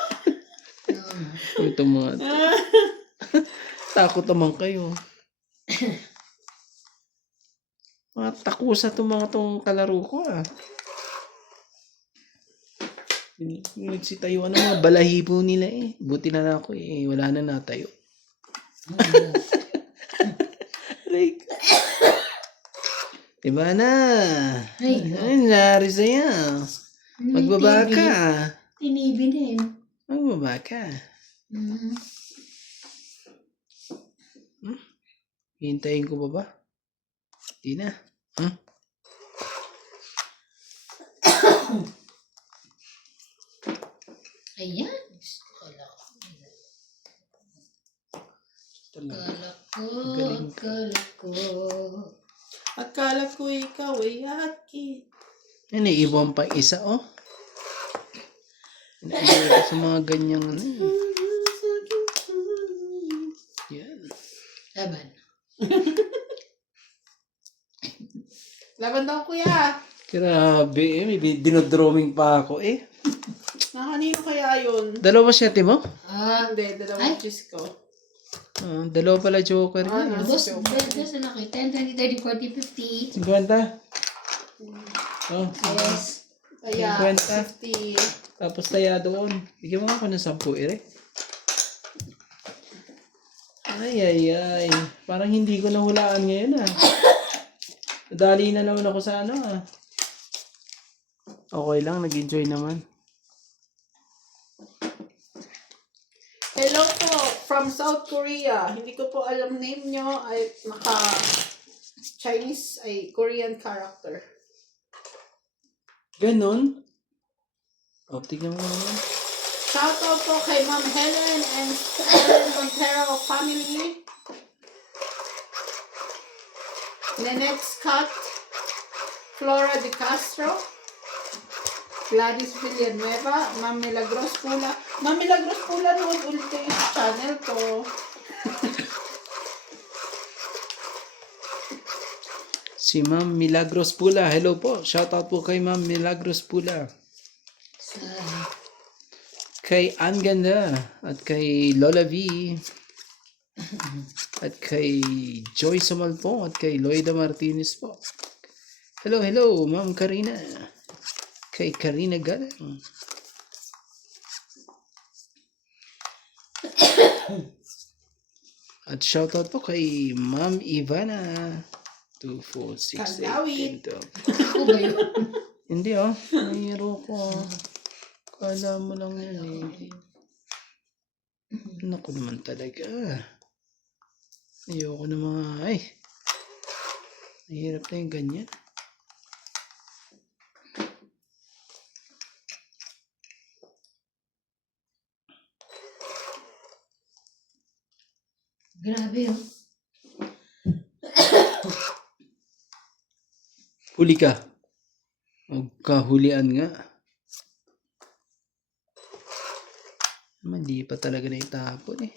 Ito mga takot naman kayo. Mga takusa itong mga tong kalaro ko ah. Nagsitayo ano mga balahibo nila eh. Buti na lang ako eh. Wala na natayo. Rick. Diba na? Ay, Ano nangyari sa'yo? Magbaba ka. Tinibin eh. Magbaba ka. Mm. Hintayin ko ba ba? Di na. Ayan. Akala ko. Galing. Akala ko. Akala ko ikaw ay akin. Ano, ibang pa isa, oh. Naiiwan ko sa mga ganyang ano eh. Yan. Laban. Laban daw kuya. Grabe eh. May dinodrawing pa ako eh. Kanino kaya yun? Dalawa siya, mo? Ah, Hindi, dalawang cheese ko. Dalawa pala joker Ah, niya. boss, boss na laki. 10, 20, 30, 40, 50. 50. Oh, Yes. Kaya, 50. 50. Tapos taya doon. Bigyan mo ako ng 10 ere. Ay. Parang hindi ko nahulaan ngayon ah. Nadali na naman ako sa ano ah. Okay lang, nag-enjoy naman. Hello po, from South Korea. Hindi ko po alam name nyo. Ay, Chinese ay Korean character. Ganon? O, tignan mo naman. Shoutout po kay Ma'am Helen and Helen Montero family. Lynette Scott, Flora De Castro, Gladys Villanueva, Ma'am Milagros Pula. Ma'am Milagros Pula, nood ulit kayo sa channel ko. Si Ma'am Milagros Pula. Hello po. Shoutout po kay Ma'am Milagros Pula. Sa... Kay Ann Ganda. At kay Lola V. At kay Joy Samal po. At kay Loida Martinez po. Hello, Ma'am Karina. Kay Karina Galang. At shoutout po kay Ma'am Ivana. 2, 4, 6, 8, Kalawit. 10, 12. Ako ba yun? Hindi nahihiro ko Kala mo lang yan eh. Naku naman talaga. Ayoko na nahihirap na yung ganyan. Grabe yun. Huli ka. Magkahulian nga. Mali pa talaga na itapon eh.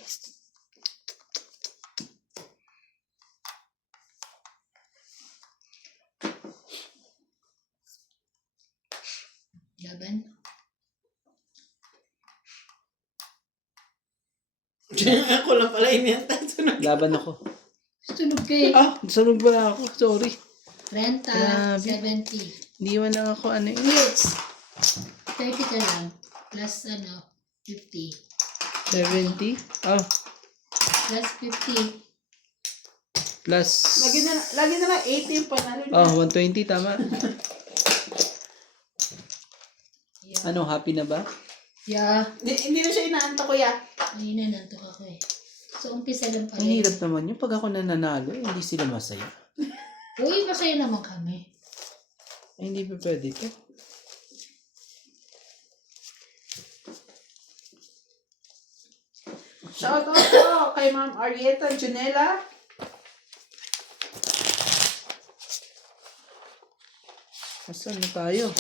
Laban. Ako lang pala inintay. Laban ako. Sunog ka eh. Sunog pala ako. Sorry. Renta, Grabe. 70. Iniwan lang ako Yes. 30 ka lang. Plus 50. 70? Plus 50. Plus... Lagi na lang 18 panalo niya. 120 tama. Yeah. Ano, happy na ba? Yeah. Hindi na siya inaanta, kuya. Ayun na, nantok ako eh. So, umpisa lang pala. Ang hirap naman yun. Pag ako nananalo, hindi sila masaya. Uy, masaya naman kami. Ay, hindi pa pwede to. Shoutout po kay Ma'am Arieta Junela. Asan na tayo?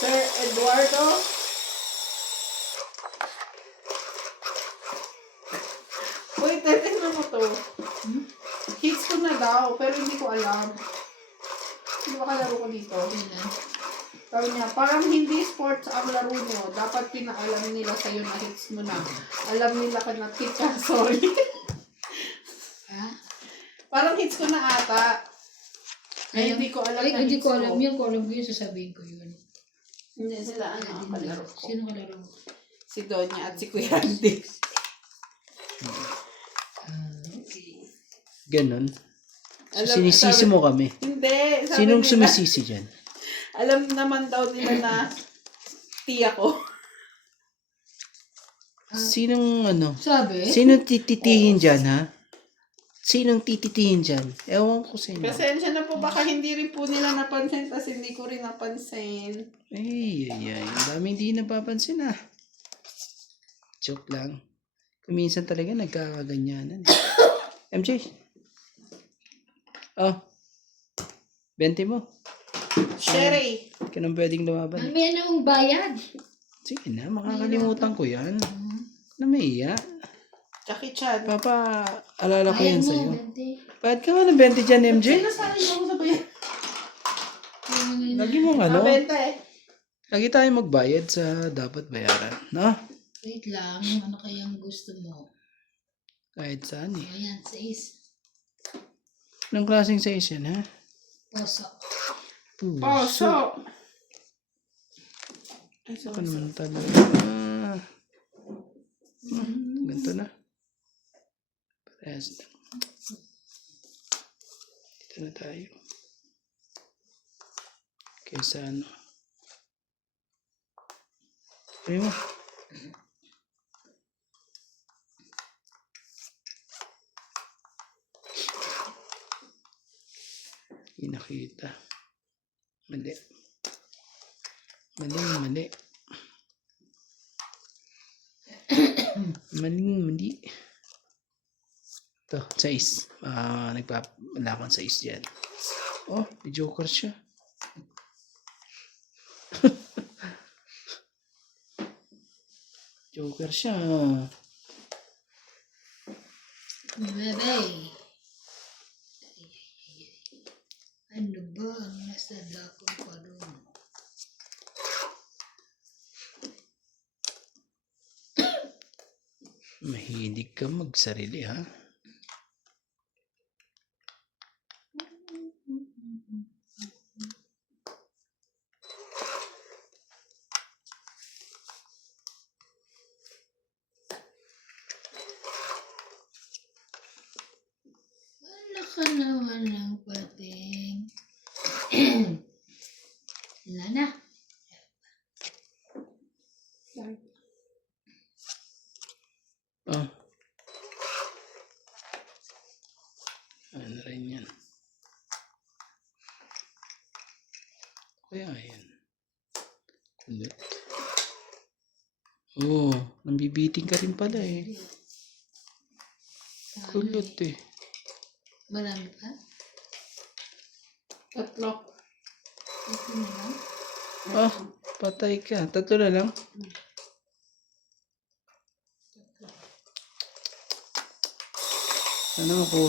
Sir Eduardo. Wait, titignan mo to. Hits ko na daw, pero hindi ko alam. Hindi ba kalaro ko dito? Kailan? Sabi niya, parang hindi sports ang laro nyo. Dapat pinaalam nila sa'yo na hits mo na. Alam nila ka na kita. Sorry. Ha? Parang hits ko na ata. Ay, hindi ko alam Ay, na hindi hits ko alam yun. Kung alam ko yun, sasabihin ko yun. Hindi sila ang kalaro ko. Sino kalaro mo? Si Donya at si Kuya Andy. Okay. Ganon. So, Alam- sinisisi mo kami. Hindi. Sabi Sinong nila, sumisisi dyan? alam naman daw nila na tiya ko. Sinong Sabi? Sinong tititihin dyan, ha? Sinong tititihin dyan? Ewan ko sino. Pasensya na po, baka hindi rin po nila napansin, tas hindi ko rin napansin. Ay. Ang daming di napapansin, ha? Joke lang. Kuminsan talaga nagkakaganyanan. MJ? 20 mo. Sherry. Hindi ka nang pwedeng lumaban. Mamaya na mong bayad. Sige na, makakalimutan ko yan. Na maiya. Jackie Chan. Papa, alala ko yan Bayad sa'yo. mo, 20. Bayad ka nga ng 20 dyan, MJ. Sinasabi mo sa bayan. Lagi mong Mabenta eh. lagi tayo magbayad sa dapat bayaran. No? Wait lang. Ano kayang gusto mo? Kahit saan eh. Ayan, 6. Anong klaseng size yan, ha? Poso. Poso. Ay, Ako sorry. naman talaga. Ganito na. Parehas na. Dito na tayo. Kaysa Ay mo. Hindi nakita. Mali. Mali. Mali. Ito, 6. Wala akong 6 dyan. Oh, may joker siya. Joker siya. Bebe. Ano ba ang nasa dako pa doon? Mahilig ka magsarili, ha? Nabibiting ka rin pala eh. Kulot eh. Marami pa? 3. Ito na lang. Ah, patay ka. 3 na lang. Ano ako?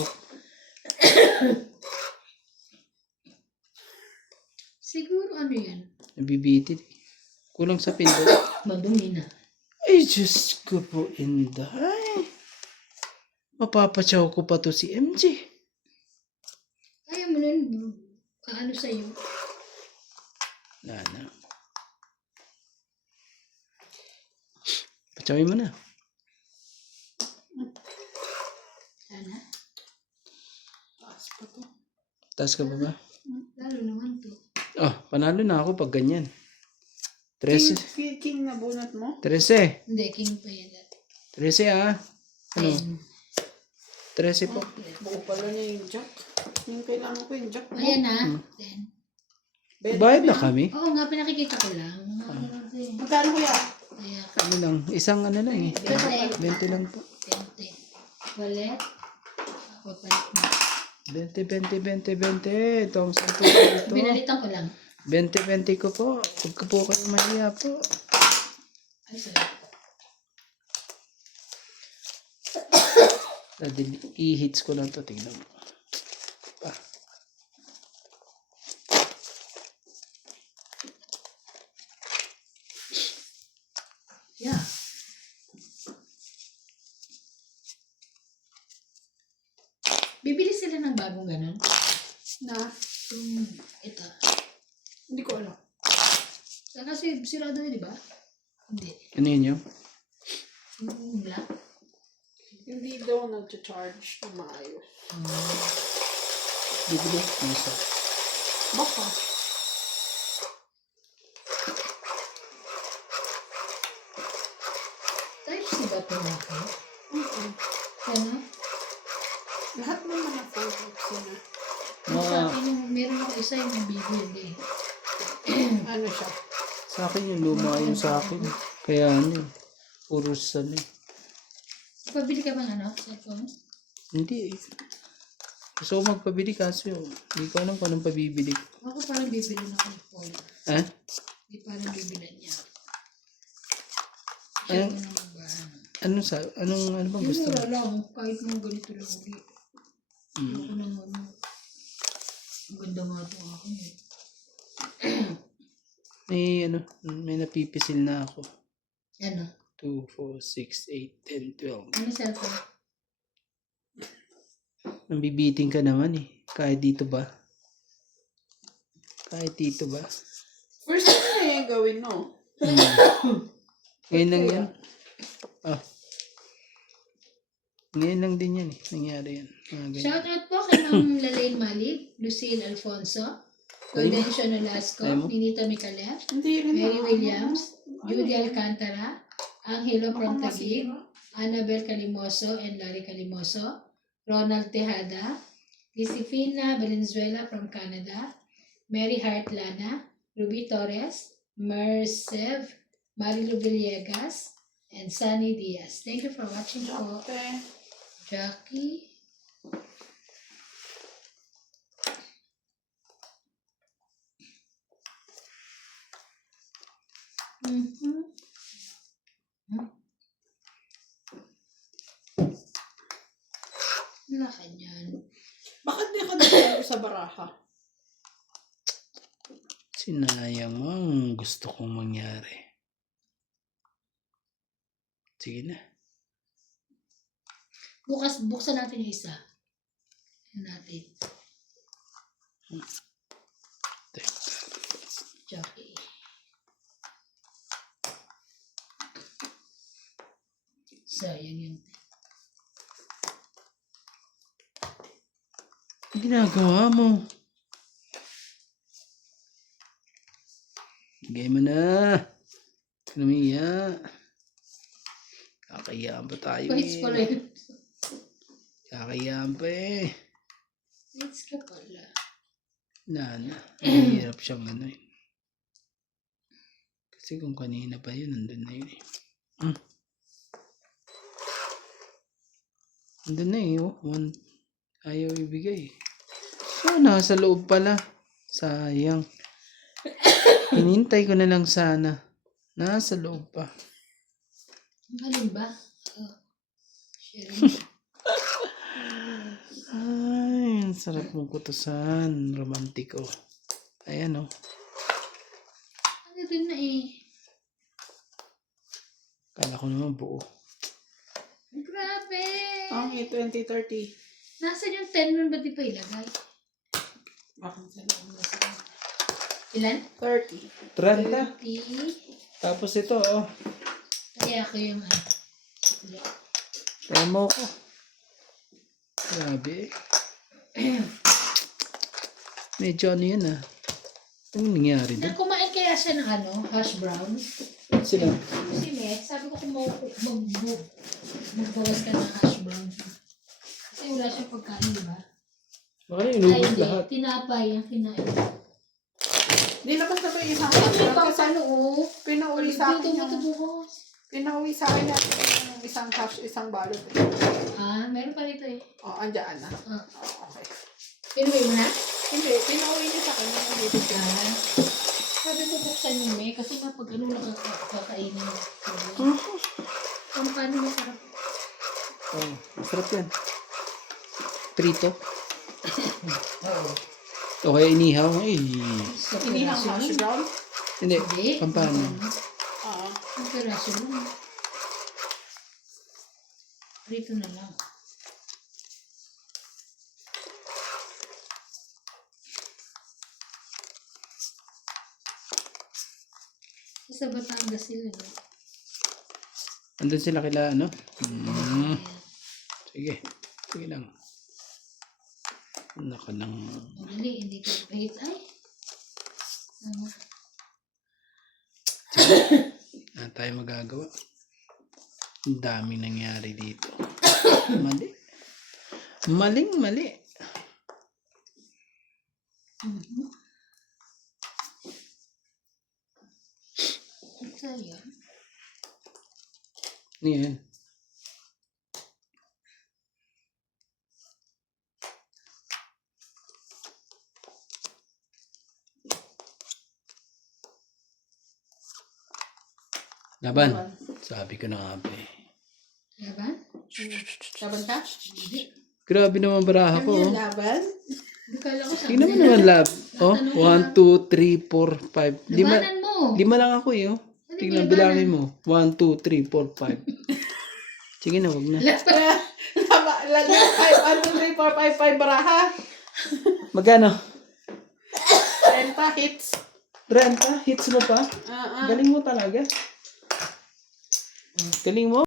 Siguro ano yan? Nabibitin eh. Kulang sa pindot. Madumi na. Ay, Diyos ko po, Inday. Mapapatsaw ko pa to si MJ. Ayaw mo nun, ano sa'yo? Wala na. Patsawin mo na. Sana? Taas ka pa ba? Lalo naman to. Oh, panalo na ako pag ganyan. 13. King na bunot mo? 13. Hindi, king pa yan. 13 ah. Ano? 13 po. Buo pala niya yung jack. Yung kailangan ko yung jack mo. Ayan na. Then. Bayad na kami. Oo nga, pinakikita ko lang. Magkano kuya? Kaya, Ano lang, isang ano lang eh. 20. 20 lang po. 20. Wallet. Ako palit mo. 20. Ito ang 10 ito. Binalitan ko lang. 20 ko po. Huwag ka po kayo mahiya po. Ay, sorry. I-hits ko lang to. Tingnan mo. Pa. Yeah. Bibili sila ng bagong ganun. Na, Yung ito. hindi ko alam. Kasi sirado yun, di ba? Hindi. Ano yun yun? Yung black. Hindi daw nag-charge na maayos. Bibili. Isa. Baka. Type C ba ito natin? Mm-mm. Ano? Lahat naman na 4 books na. Yung sa akin, yung meron ako isa yung bibig eh. Ano siya? Sa akin yung luma yung sa akin. Kaya ano yun. Puro ano eh. Pabili ka bang ano? Cellphone? Hindi eh. Gusto ko magpabili kaso hindi ko alam kung anong pabibili ko. Ako parang bibili na ako ng phone. Ha? Hindi parang bibili niya. Ano? Siya ko na Ano bang yung gusto mo? mura lang, kahit mga ganito lang ulit. Ako naman, ang ganda nga ito ako eh. May napipisil na ako. Ano? 2, 4, 6, 8, 10, 12. Ano cellphone? Nambibiting ka naman eh. Kahit dito ba? First time na yung gawin, no? Ngayon lang yan. Ah. Ngayon lang din yan eh. Nangyari yan. Mga ganyan. Shoutout po kay Ma'am Lalaine Malig, Lucille Alfonso, Audencio Nolasco, Ayaw mo? Ninita Micalet, Hindi rin Mary na. Williams, Judy Alcantara, Angelo from Taguig, Annabel Calimoso and Larry Calimoso, Ronald Tejada, Lisifina Valenzuela from Canada, Mary Hartlana, Ruby Torres, Mercev, Marilu Villegas, and Sunny Diaz. Thank you for watching po. Okay. Jackie. Wala ka niyan. Bakit di ka dito sa baraha? Sinayang mo ang gusto kong mangyari. Sige na. Buksan natin yung isa. Yan natin. Teka. Jackie. Sayang yun. Ang ginagawa mo? Bigay mo na. Lumiya. Kakayaan pa tayo Points pala eh. yun. Kakayaan pa eh. Points ka pala. Mahirap siyang ano eh. Kasi kung kanina pa yun, nandun na yun eh. Andun na eh. Oh. Ayaw ibigay. So, nasa loob pala. Sayang. Hinintay ko na lang sana. Nasa loob pa. Galing ba? Oh. Sharing. Ay, ang sarap mong kutusan. Romantiko. Ayan oh. Ano din na eh. Kala ko naman buo. Grabe! Ang 2030. Nasaan yung 10 nun? Ba't di pa ilagay? Bakit sa loob na sa Ilan? 30. 30. 30. Tapos ito oh. Kaya ako yung Demo ko. Grabe. Medyo ano yun ah. Anong nangyari doon? Kumain kaya siya ng hash brown. Sila. Si Meg, sabi ko kung magbawas ka ng hash brown. Kasi wala siyang pagkain, di ba? Baka na Ay, inubos hindi. lahat. Tinapay ang kinain. Nilabas na ba yung isang Ay, hash may brown? pang Kasi ano, oh. pinauwi sa akin yung... bukas. Pinauwi sa akin yung isang hash, isang balot. Ah, meron pa rito eh. O, andyan na. Ah. Oh, okay. Pinuwi mo na? Hindi, pinauwi niya sa akin yung dito siya. Sabi ko buksan yung Meg kasi nga pag ano nakakainin. Kung paano masarap. Oh, masarap yan. Prito. O kaya inihaw. Ay. So, Inihang peraso hash nun. brown. Hindi. Hindi. Pampano. Oo. Ang peraso nun. Rito na lang. Sa Batangas sila. No? Andun sila kila ano? Sige. Sige lang. Naka lang. Madali, hindi ka pahit. Ay! Ano? Na tayo magagawa. Ang dami nangyari dito. Mali. Maling mali. Mhm. Ito yan. Ano yan? Laban. Sabi ko na nga ba eh. Laban? Laban ka? Hindi. Grabe naman baraha ko. Yan yung Oh. laban. Hindi ko alam ko sa Tingnan mo naman lab. Oh, 1, 2, 3, 4, 5. Labanan mo. Lima lang ako eh. Oh. Ano Tingnan, yung bilangin mo. 1, 2, 3, 4, 5. Sige na, wag na. Laban. Laban. 5, 1, 2, 3, 4, 5, 5 baraha. Magkano? 30 hits. Renta? Hits mo pa? Ah, ah. Galing mo talaga. Galing mo.